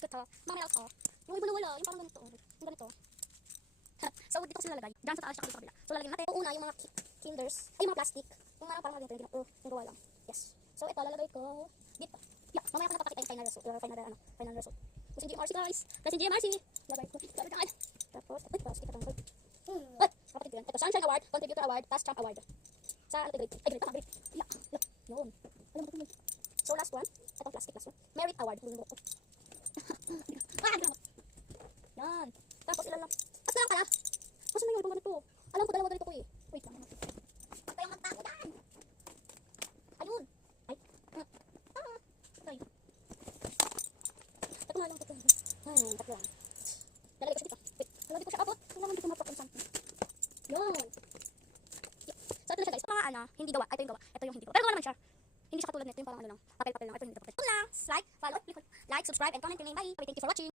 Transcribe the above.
biscuit ha. Mamaya ako. Yung iba na wala, yung parang ganito. Yung ganito. So, dito ko sila lalagay. Diyan sa taas, tsaka sa kabila. So, lalagyan natin. Una, yung mga kinders. Ay, yung mga plastic. Yung parang ganito, yung gawa lang. Yes. So, ito, lalagay ko dito. Yeah, mamaya ko napapakita yung final result. Final result. Kasi GMRC guys. Kasi GMRC. Lagay ko. Tapos, ito, plastic ka tanggal. Ay, kapatid ko yan. Ito, Sunshine Award, Contributor Award, Task Champ Award. Sa ano ito, grade? Ay, grade. Grade. Yeah. Yun. Alam mo ito. So, last one. Ito, plastic last one. Merit Award. Yan. Tapos, ilan lang. At lang pala. Kasi may ibang ganito. Alam ko, dalawa ganito ko eh. Wait lang. Huwag kayong magtago dyan. Ayun. Ay. Okay. Ito nga lang. Tatlo lang. Lalagay ko siya dito. Wait. Lalagay ko siya abot. Kailangan dito mapakon something. Yun. So, ito na siya guys. Mga ano, hindi gawa. Ito yung gawa. Ito yung hindi gawa. Pero gawa naman siya. Hindi siya katulad nito. Yung parang ano lang. Papel lang. Ito yung hindi papel. Ito lang. Like, follow, like, subscribe, and comment your name. Bye. Thank you for watching.